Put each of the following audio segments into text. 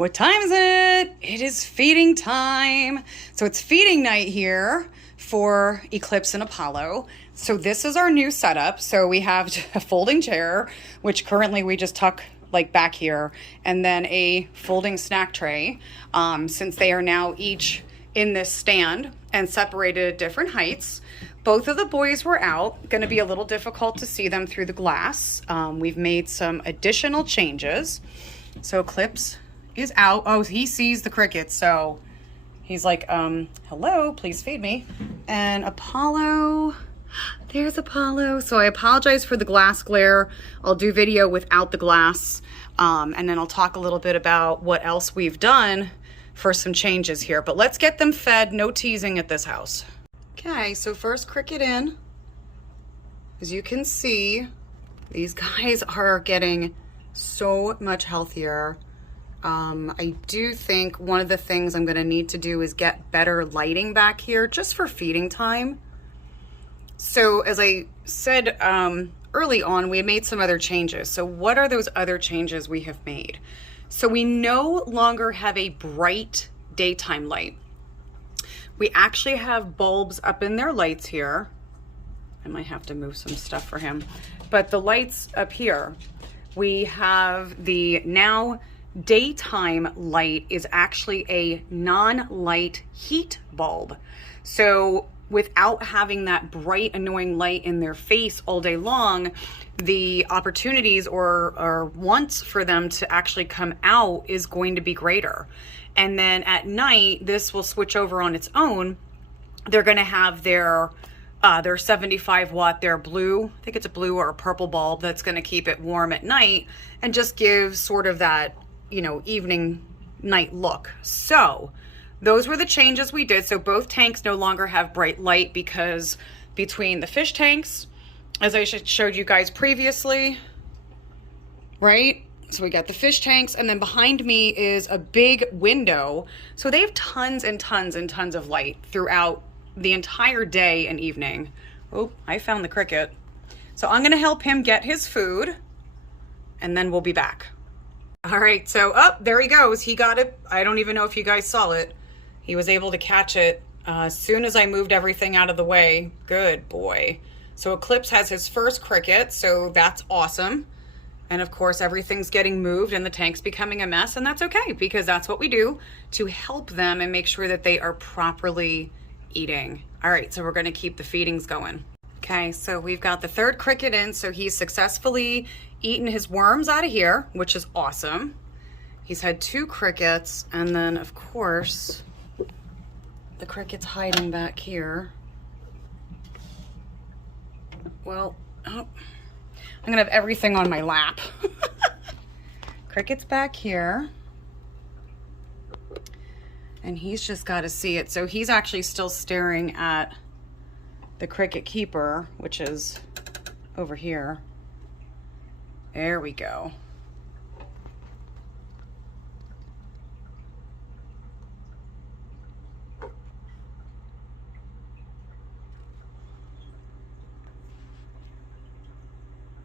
What time is it? It is feeding time. So it's feeding night here for Eclipse and Apollo. So this is our new setup. So we have a folding chair, which currently we just tuck like back here, and then a folding snack tray, since they are now each in this stand and separated at different heights. Both of the boys were out. Going to be a little difficult to see them through the glass. We've made some additional changes. So Eclipse is out. Oh, he sees the crickets, so he's like, hello, please feed me. And Apollo, there's Apollo. So I apologize for the glass glare. I'll do video without the glass, and then I'll talk a little bit about what else we've done for some changes here. But let's get them fed. No teasing at this house. Okay, so first cricket in. As you can see, these guys are getting so much healthier. I do think one of the things I'm gonna need to do is get better lighting back here just for feeding time. So as I said early on, we made some other changes. So what are those other changes we have made? So we no longer have a bright daytime light. We actually have bulbs up in their lights here. I might have to move some stuff for him. But the lights up here, we have the now daytime light is actually a non-light heat bulb. So without having that bright, annoying light in their face all day long, the opportunities or wants for them to actually come out is going to be greater. And then at night, this will switch over on its own. They're going to have their 75 watt, their blue, I think it's a blue or a purple bulb that's going to keep it warm at night and just give sort of that, you know, evening night look. So those were the changes we did. So both tanks no longer have bright light because between the fish tanks, as I showed you guys previously, right? So we got the fish tanks, and then behind me is a big window. So they have tons and tons and tons of light throughout the entire day and evening. Oh, I found the cricket. So I'm gonna help him get his food, and then we'll be back. All right, so there he goes. He got it. I don't even know if you guys saw it. He was able to catch it as soon as I moved everything out of the way. Good boy. So Eclipse has his first cricket, so that's awesome. And of course, everything's getting moved and the tank's becoming a mess, and that's okay because that's what we do to help them and make sure that they are properly eating. All right, so we're gonna keep the feedings going. Okay, so we've got the third cricket in, so he's successfully eaten his worms out of here, which is awesome. He's had 2 crickets, and then of course, the cricket's hiding back here. Well, oh, I'm gonna have everything on my lap. Cricket's back here. And he's just got to see it. So he's actually still staring at the cricket keeper, which is over here. There we go.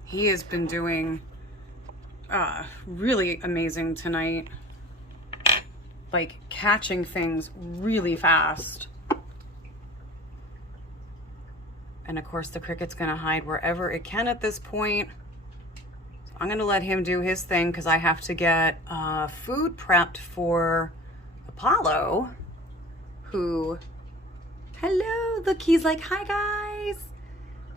He has been doing really amazing tonight. Like catching things really fast. And of course the cricket's gonna hide wherever it can at this point. So I'm gonna let him do his thing because I have to get food prepped for Apollo, who, hello, look, he's like, hi guys.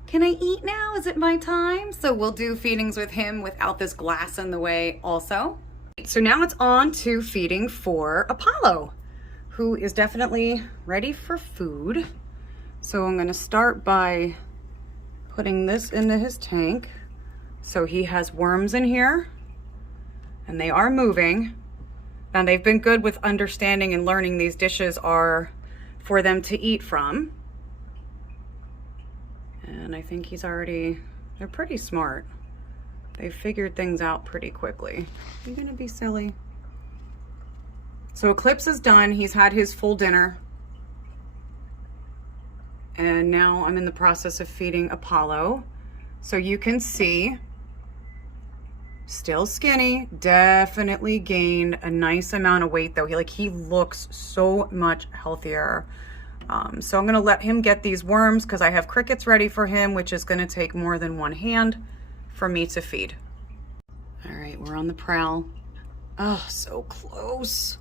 Can I eat now? Is it my time? So we'll do feedings with him without this glass in the way also. So now it's on to feeding for Apollo, who is definitely ready for food. So I'm gonna start by putting this into his tank. So he has worms in here, and they are moving. Now they've been good with understanding and learning these dishes are for them to eat from. And I think they're pretty smart. They figured things out pretty quickly. You're gonna be silly. So Eclipse is done. He's had his full dinner. And now I'm in the process of feeding Apollo. So you can see Still skinny, definitely gained a nice amount of weight though. He looks so much healthier. So I'm gonna let him get these worms because I have crickets ready for him, which is gonna take more than one hand for me to feed. All right, we're on the prowl. Oh, so close.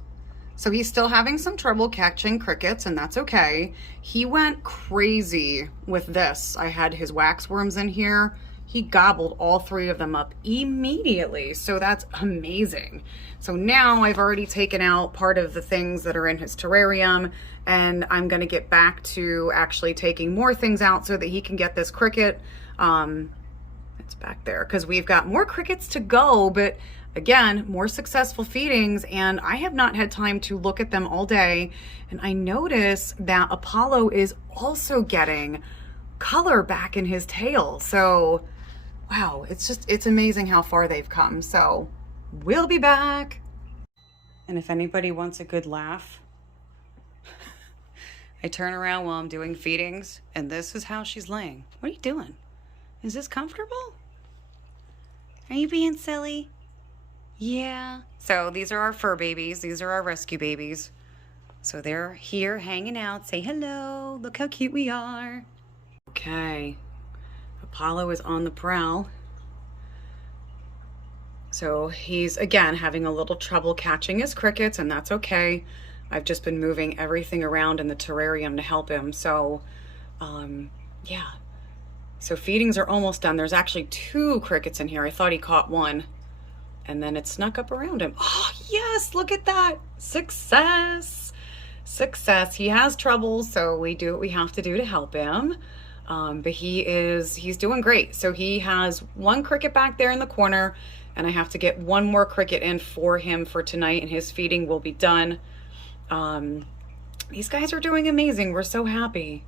So he's still having some trouble catching crickets, and that's okay. He went crazy with this. I had his wax worms in here. He gobbled all 3 of them up immediately. So that's amazing. So now I've already taken out part of the things that are in his terrarium, and I'm gonna get back to actually taking more things out so that he can get this cricket. It's back there because we've got more crickets to go, but again, more successful feedings, and I have not had time to look at them all day. And I notice that Apollo is also getting color back in his tail. So, wow, it's amazing how far they've come. So we'll be back. And if anybody wants a good laugh, I turn around while I'm doing feedings, and this is how she's laying. What are you doing? Is this comfortable? Are you being silly? Yeah. So these are our fur babies. These are our rescue babies. So they're here hanging out. Say hello. Look how cute we are. Okay. Apollo is on the prowl. So he's, again, having a little trouble catching his crickets, and that's okay. I've just been moving everything around in the terrarium to help him. So, yeah. So feedings are almost done. There's actually 2 crickets in here. I thought he caught 1. And then it snuck up around him. Oh, yes, look at that. Success. Success. He has trouble, so we do what we have to do to help him. But he's doing great. So he has 1 cricket back there in the corner, and I have to get 1 more cricket in for him for tonight, and his feeding will be done. These guys are doing amazing. We're so happy.